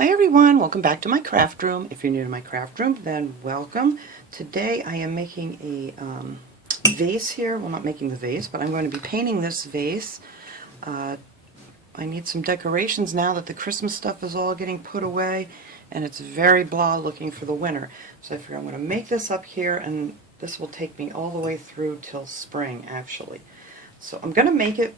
Hi everyone, welcome back to my craft room. If you're new to my craft room, then welcome. Today I am making a vase here. Well, not making the vase, but I'm going to be painting this vase. I need some decorations now that the Christmas stuff is all getting put away, and it's very blah looking for the winter. So I figure I'm going to make this up here, and this will take me all the way through till spring, actually. So I'm going to make it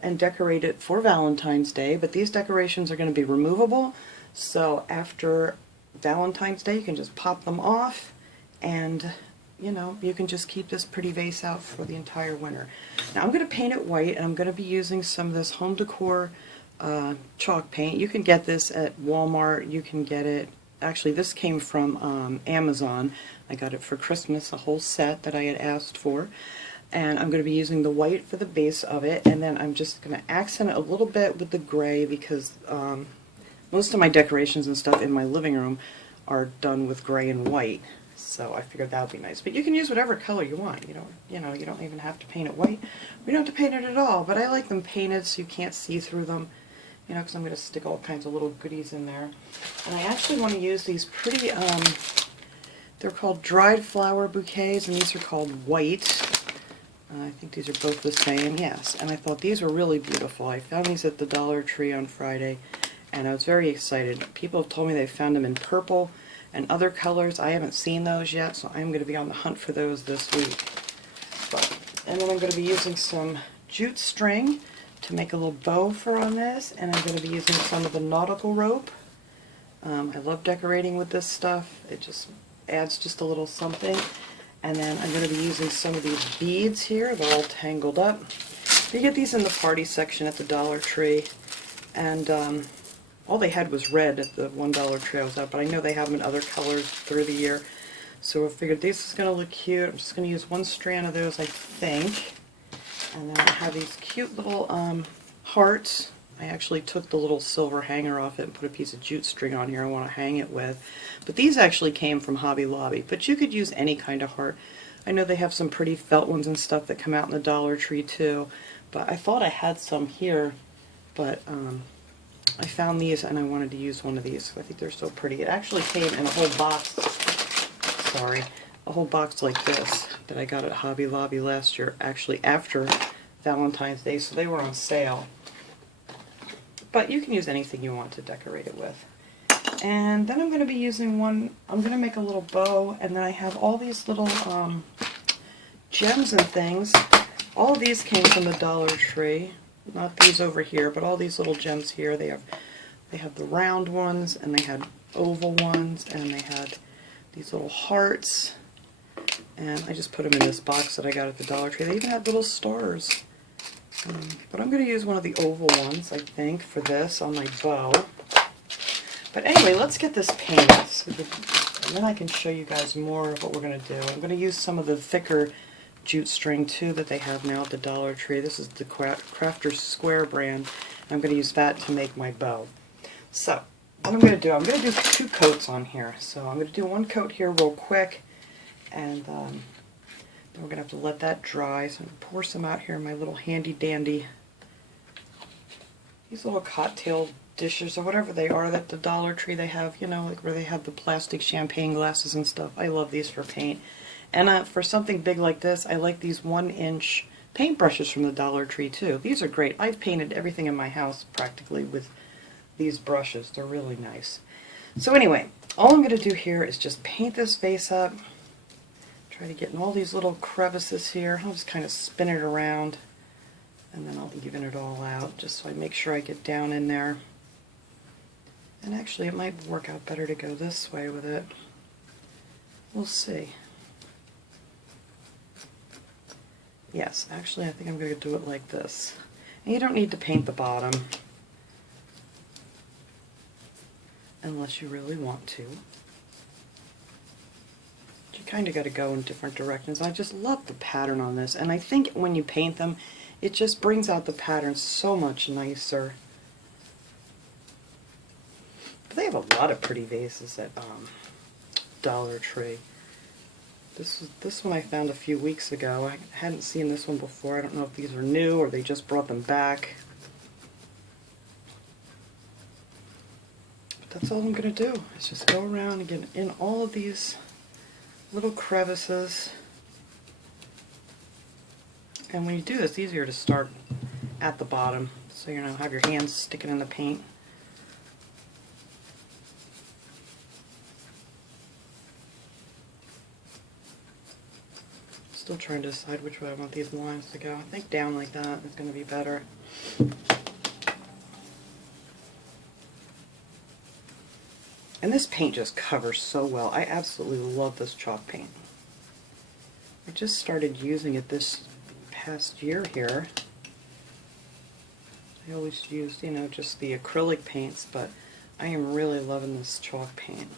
and decorate it for Valentine's Day, but these decorations are going to be removable. So after Valentine's Day, you can just pop them off, and you can just keep this pretty vase out for the entire winter. Now I'm going to paint it white, and I'm going to be using some of this home decor chalk paint. You can get this at Walmart. You can get it, actually this came from Amazon. I got it for Christmas, a whole set that I had asked for. And I'm going to be using the white for the base of it, and then I'm just going to accent it a little bit with the gray because most of my decorations and stuff in my living room are done with gray and white, so I figured that would be nice. But you can use whatever color you want. You don't even have to paint it white. We don't have to paint it at all, but I like them painted so you can't see through them, because I'm going to stick all kinds of little goodies in there. And I actually want to use these pretty, they're called dried flower bouquets, and these are called white. I think these are both the same, yes. And I thought these were really beautiful. I found these at the Dollar Tree on Friday, and I was very excited. People have told me they found them in purple and other colors. I haven't seen those yet, so I'm going to be on the hunt for those this week. And then I'm going to be using some jute string to make a little bow for on this, and I'm going to be using some of the nautical rope. I love decorating with this stuff. It just adds just a little something. And then I'm going to be using some of these beads here. They're all tangled up. You get these in the party section at the Dollar Tree. And all they had was red at the $1 Tree I was at, but I know they have them in other colors through the year. So I figured this is going to look cute. I'm just going to use one strand of those, I think. And then I have these cute little hearts. I actually took the little silver hanger off it and put a piece of jute string on here I want to hang it with. But these actually came from Hobby Lobby, but you could use any kind of heart. I know they have some pretty felt ones and stuff that come out in the Dollar Tree too, but I thought I had some here, but I found these and I wanted to use one of these. I think they're so pretty. It actually came in a whole box, a whole box like this that I got at Hobby Lobby last year, actually after Valentine's Day, so they were on sale. But you can use anything you want to decorate it with. And then I'm going to be using I'm going to make a little bow, and then I have all these little gems and things. All of these came from the Dollar Tree. Not these over here, but all these little gems here. They have the round ones, and they had oval ones, and they had these little hearts. And I just put them in this box that I got at the Dollar Tree. They even had little stars. But I'm going to use one of the oval ones, I think, for this on my bow. But anyway, let's get this painted, and then I can show you guys more of what we're going to do. I'm going to use some of the thicker jute string, too, that they have now at the Dollar Tree. This is the Crafter's Square brand. I'm going to use that to make my bow. So, what I'm going to do 2 coats on here. So I'm going to do 1 coat here real quick, and then we're going to have to let that dry. So I'm going to pour some out here in my little handy dandy, these little cocktail dishes or whatever they are that the Dollar Tree they have, like where they have the plastic champagne glasses and stuff. I love these for paint. And for something big like this, I like these 1-inch paintbrushes from the Dollar Tree too. These are great. I've painted everything in my house practically with these brushes. They're really nice. So anyway, all I'm going to do here is just paint this vase up. Try to get in all these little crevices here. I'll just kind of spin it around, and then I'll even it all out just so I make sure I get down in there. And actually it might work out better to go this way with it. We'll see. Yes, actually I think I'm going to do it like this. And you don't need to paint the bottom unless you really want to. You kind of got to go in different directions. I just love the pattern on this, and I think when you paint them, it just brings out the pattern so much nicer. But they have a lot of pretty vases at Dollar Tree. This one I found a few weeks ago. I hadn't seen this one before. I don't know if these are new or they just brought them back. that's all I'm going to do, is just go around and get in all of these little crevices. And when you do this, it's easier to start at the bottom, so you don't have your hands sticking in the paint. Still trying to decide which way I want these lines to go. I think down like that is going to be better. And this paint just covers so well. I absolutely love this chalk paint. I just started using it this past year here. I always used, you know, just the acrylic paints, but I am really loving this chalk paint.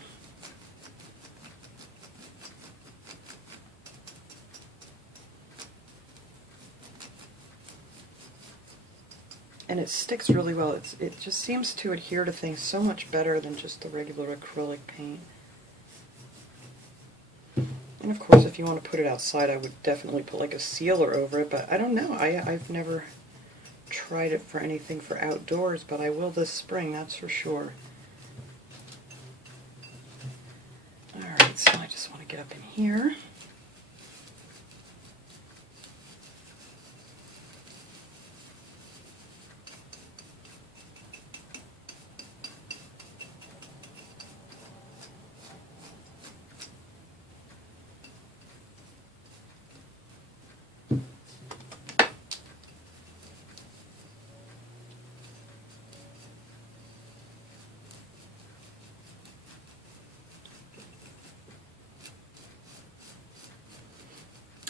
And it sticks really well. It just seems to adhere to things so much better than just the regular acrylic paint. And of course, if you want to put it outside, I would definitely put like a sealer over it, but I don't know. I've never tried it for anything for outdoors, but I will this spring, that's for sure. Alright, so I just want to get up in here.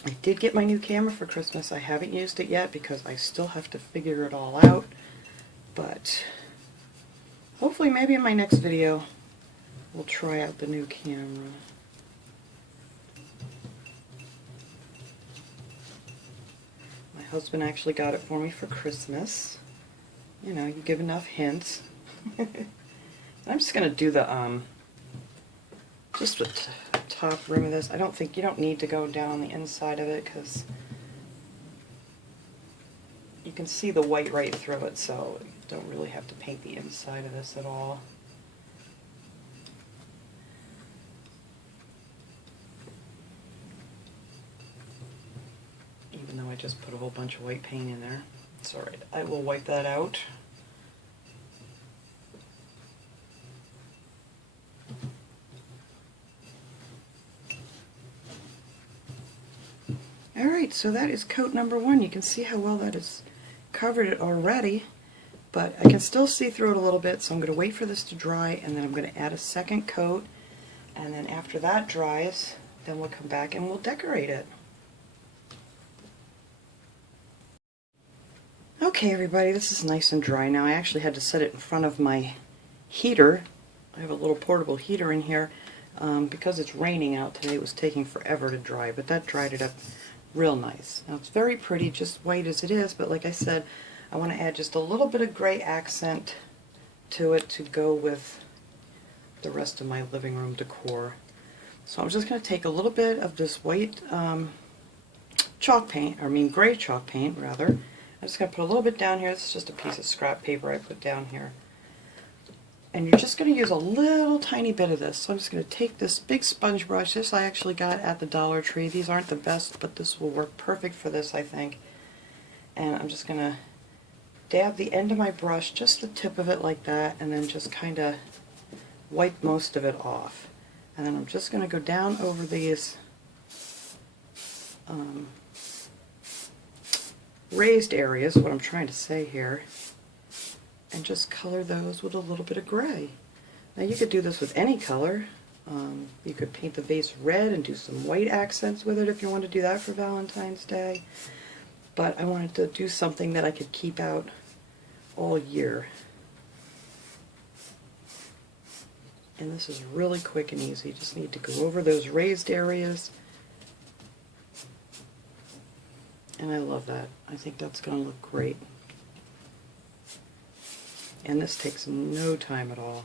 I did get my new camera for Christmas. I haven't used it yet because I still have to figure it all out, but hopefully maybe in my next video we'll try out the new camera. My husband actually got it for me for Christmas. You know, you give enough hints. I'm just going to do the just the top rim of this. I don't think, you don't need to go down the inside of it because you can see the white right through it, so you don't really have to paint the inside of this at all. Even though I just put a whole bunch of white paint in there. It's alright, I will wipe that out. Alright, so that is coat number one. You can see how well that has covered it already, but I can still see through it a little bit, so I'm going to wait for this to dry, and then I'm going to add a second coat, and then after that dries, then we'll come back and we'll decorate it. Okay everybody, this is nice and dry now. I actually had to set it in front of my heater. I have a little portable heater in here. Because it's raining out today, it was taking forever to dry, but that dried it up real nice. Now it's very pretty, just white as it is, but like I said, I want to add just a little bit of gray accent to it to go with the rest of my living room decor. So I'm just going to take a little bit of this white chalk paint, or I mean gray chalk paint rather. I'm just going to put a little bit down here. This is just a piece of scrap paper I put down here. And you're just going to use a little tiny bit of this. So I'm just going to take this big sponge brush. This I actually got at the Dollar Tree. These aren't the best, but this will work perfect for this, I think. And I'm just going to dab the end of my brush, just the tip of it like that, and then just kind of wipe most of it off. And then I'm just going to go down over these raised areas, what I'm trying to say here, and just color those with a little bit of gray. Now you could do this with any color. You could paint the vase red and do some white accents with it if you want to do that for Valentine's Day. But I wanted to do something that I could keep out all year. And this is really quick and easy. You just need to go over those raised areas. And I love that. I think that's going to look great. And this takes no time at all.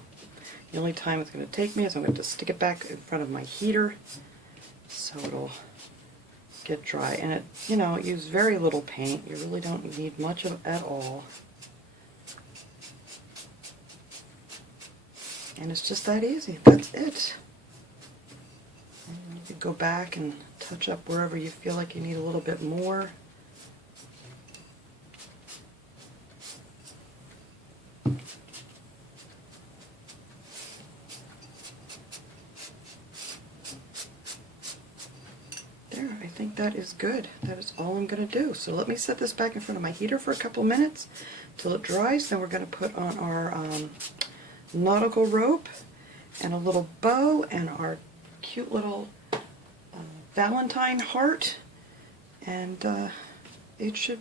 The only time it's going to take me is I'm going to stick it back in front of my heater so it'll get dry. And it, you know, it used very little paint. You really don't need much of it at all. And it's just that easy. That's it. And you could go back and touch up wherever you feel like you need a little bit more. There, I think that is good. That is all I'm going to do. So let me set this back in front of my heater for a couple of minutes till it dries. Then we're going to put on our nautical rope and a little bow and our cute little Valentine heart, and it should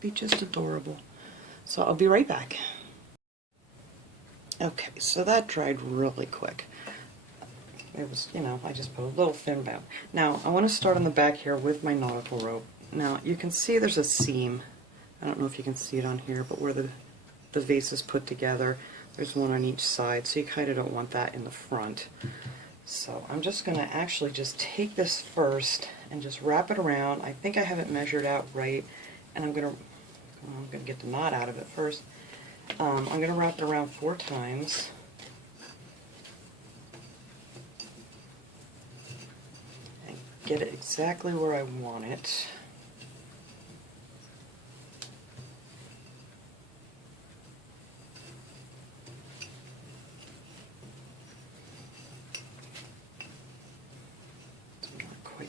be just adorable. So I'll be right back. Okay, so that dried really quick. It was, you know, I just put a little thin bow. Now I want to start on the back here with my nautical rope. Now you can see there's a seam. I don't know if you can see it on here, but where the vase is put together, there's one on each side, so you kind of don't want that in the front. So I'm just going to actually just take this first and just wrap it around. I think I have it measured out right, and I'm going to get the knot out of it first. I'm going to wrap it around 4 times. And get it exactly where I want it.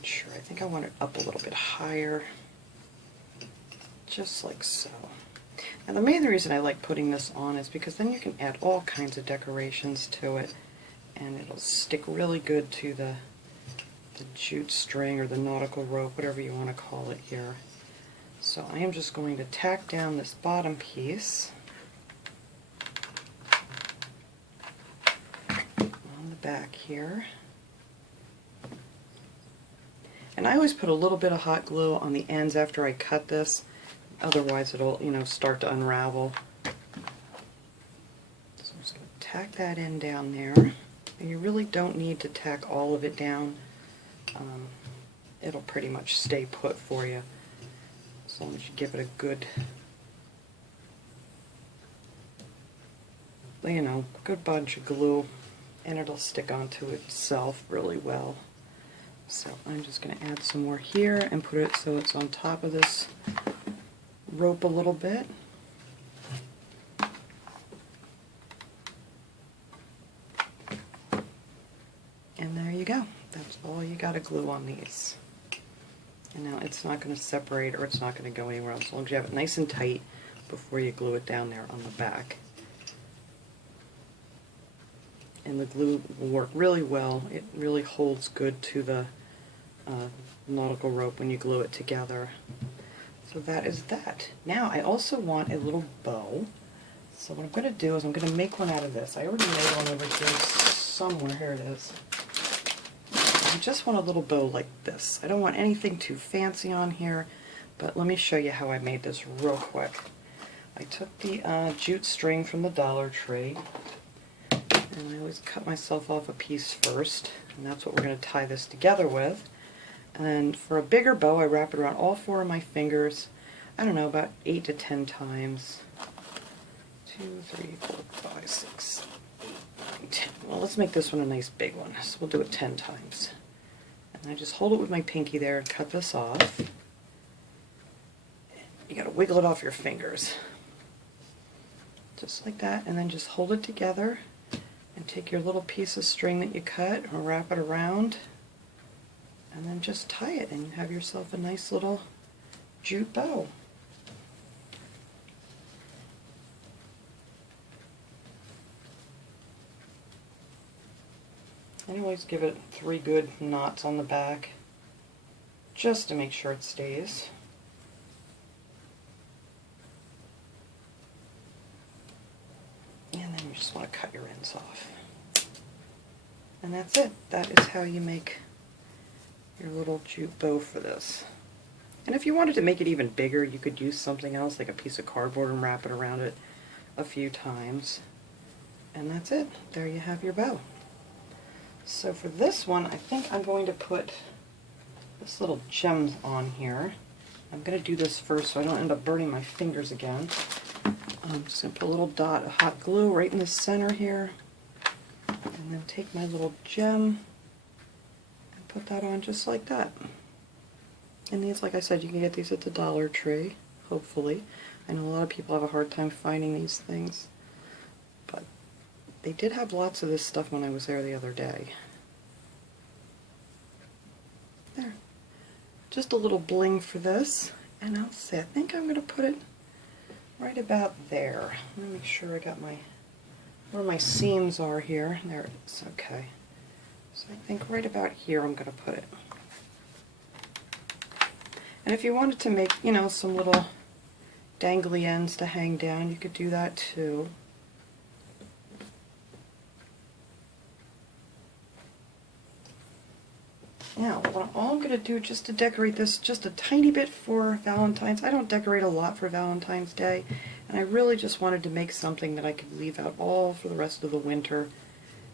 Sure, I think I want it up a little bit higher, just like so. And the main reason I like putting this on is because then you can add all kinds of decorations to it, and it'll stick really good to the jute string or the nautical rope, whatever you want to call it here. So I am just going to tack down this bottom piece on the back here. And I always put a little bit of hot glue on the ends after I cut this, otherwise it'll, you know, start to unravel. So I'm just going to tack that in down there. And you really don't need to tack all of it down. It'll pretty much stay put for you, as long as you give it a good, you know, good bunch of glue, and it'll stick onto itself really well. So I'm just going to add some more here and put it so it's on top of this rope a little bit. And there you go. That's all you got to glue on these. And now it's not going to separate, or it's not going to go anywhere else, as long as you have it nice and tight before you glue it down there on the back. And the glue will work really well. It really holds good to the nautical rope when you glue it together. So that is that. Now I also want a little bow. So what I'm going to do is I'm going to make one out of this. I already made one over here somewhere. Here it is. I just want a little bow like this. I don't want anything too fancy on here, but let me show you how I made this real quick. I took the jute string from the Dollar Tree, and I always cut myself off a piece first, and that's what we're going to tie this together with. And for a bigger bow, I wrap it around all 4 of my fingers, I don't know, about 8 to 10 times. 2, 3, 4, 5, 6, 8, 9, 10. Well, let's make this one a nice big one, so we'll do it 10 times. And I just hold it with my pinky there and cut this off. You gotta wiggle it off your fingers. Just like that, and then just hold it together and take your little piece of string that you cut and wrap it around, and then just tie it, and you have yourself a nice little jute bow. And always give it 3 good knots on the back, just to make sure it stays. And then you just want to cut your ends off. And that's it. That is how you make your little jute bow for this. And if you wanted to make it even bigger, you could use something else, like a piece of cardboard, and wrap it around it a few times. And that's it. There you have your bow. So for this one, I think I'm going to put this little gem on here. I'm going to do this first so I don't end up burning my fingers again. I'm just going to put a little dot of hot glue right in the center here. And then take my little gem and put that on just like that. And these, like I said, you can get these at the Dollar Tree, hopefully. I know a lot of people have a hard time finding these things, but they did have lots of this stuff when I was there the other day. There. Just a little bling for this, and I'll say, I think I'm going to put it right about there. Let me make sure I got my, where my seams are here. There it is, okay. So I think right about here I'm going to put it. And if you wanted to make, you know, some little dangly ends to hang down, you could do that too. Now, all I'm going to do just to decorate this just a tiny bit for Valentine's, I don't decorate a lot for Valentine's Day, and I really just wanted to make something that I could leave out all for the rest of the winter,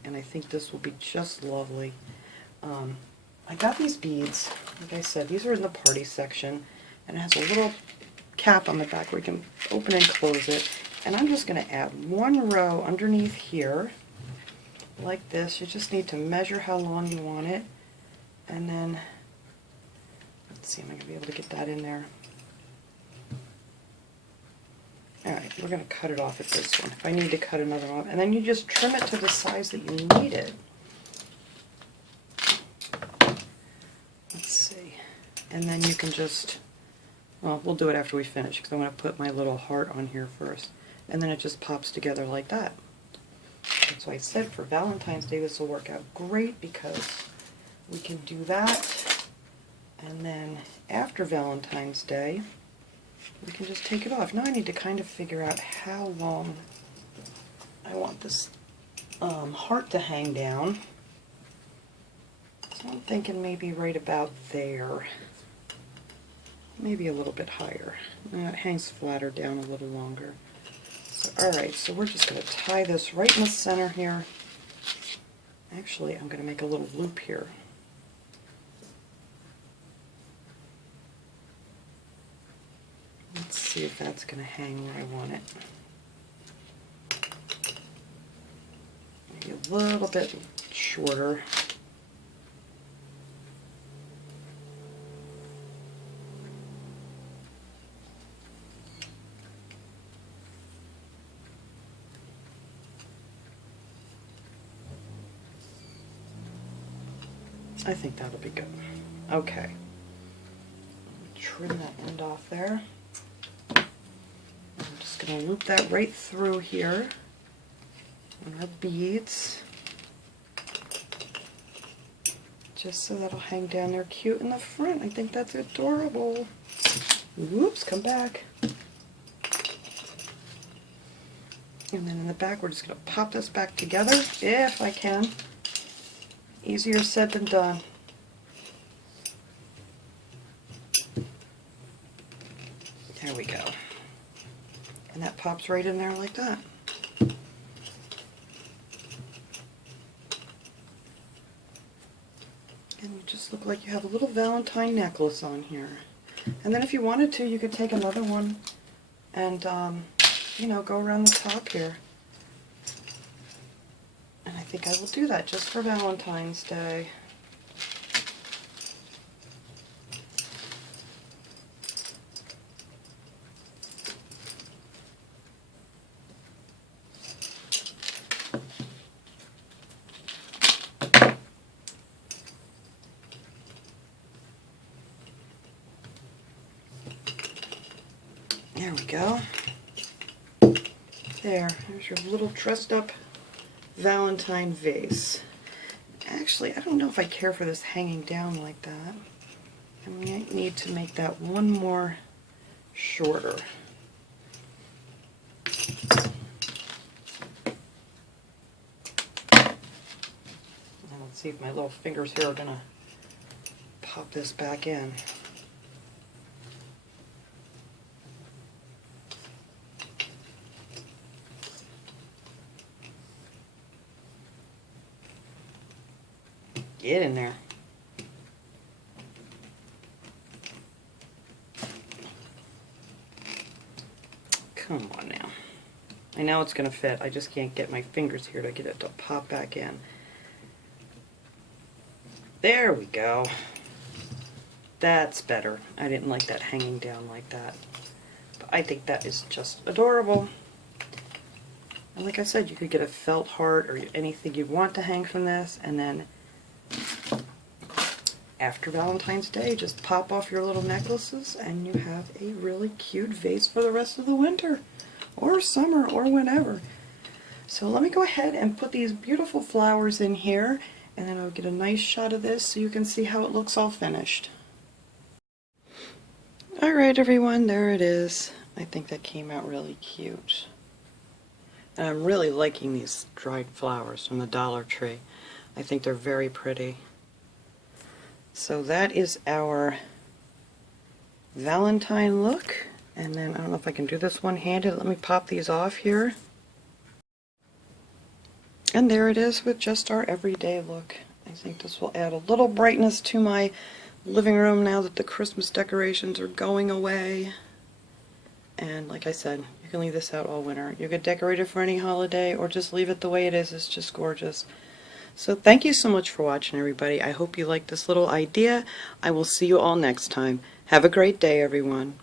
and I think this will be just lovely. I got these beads, like I said, these are in the party section, and it has a little cap on the back where you can open and close it, and I'm just going to add one row underneath here, like this. You just need to measure how long you want it. And then, let's see, am I going to be able to get that in there? Alright, we're going to cut it off at this one. If I need to cut another one off. And then you just trim it to the size that you need it. Let's see. And then you can just, well, we'll do it after we finish, because I want to put my little heart on here first. And then it just pops together like that. That's why I said for Valentine's Day this will work out great, because we can do that, and then after Valentine's Day, we can just take it off. Now I need to kind of figure out how long I want this heart to hang down. So I'm thinking maybe right about there. Maybe a little bit higher. It hangs flatter down a little longer. So, alright, so we're just going to tie this right in the center here. Actually, I'm going to make a little loop here. Let's see if that's going to hang where I want it. Maybe a little bit shorter. I think that'll be good. Okay. Trim that end off there. I'm just going to loop that right through here on our beads, just so that'll hang down there cute in the front. I think that's adorable. Whoops, come back. And then in the back we're just going to pop this back together, if I can. Easier said than done. There we go. And that pops right in there like that. And you just look like you have a little Valentine necklace on here. And then if you wanted to, you could take another one and, you know, go around the top here. And I think I will do that just for Valentine's Day. There we go. There's your little dressed up Valentine vase. Actually, I don't know if I care for this hanging down like that. I might need to make that one more shorter. And let's see if my little fingers here are going to pop this back in. Get in there. Come on now. I know it's going to fit. I just can't get my fingers here to get it to pop back in. There we go. That's better. I didn't like that hanging down like that. But I think that is just adorable. And like I said, you could get a felt heart or anything you want to hang from this, and then after Valentine's Day, just pop off your little necklaces and you have a really cute vase for the rest of the winter or summer or whenever. So let me go ahead and put these beautiful flowers in here, and then I'll get a nice shot of this so you can see how it looks all finished. Alright everyone, there it is. I think that came out really cute. And I'm really liking these dried flowers from the Dollar Tree. I think they're very pretty. So that is our Valentine look. And then I don't know if I can do this one-handed. Let me pop these off here. And there it is with just our everyday look. I think this will add a little brightness to my living room now that the Christmas decorations are going away. And like I said, you can leave this out all winter. You could decorate it for any holiday or just leave it the way it is. It's just gorgeous. So thank you so much for watching, everybody. I hope you liked this little idea. I will see you all next time. Have a great day, everyone.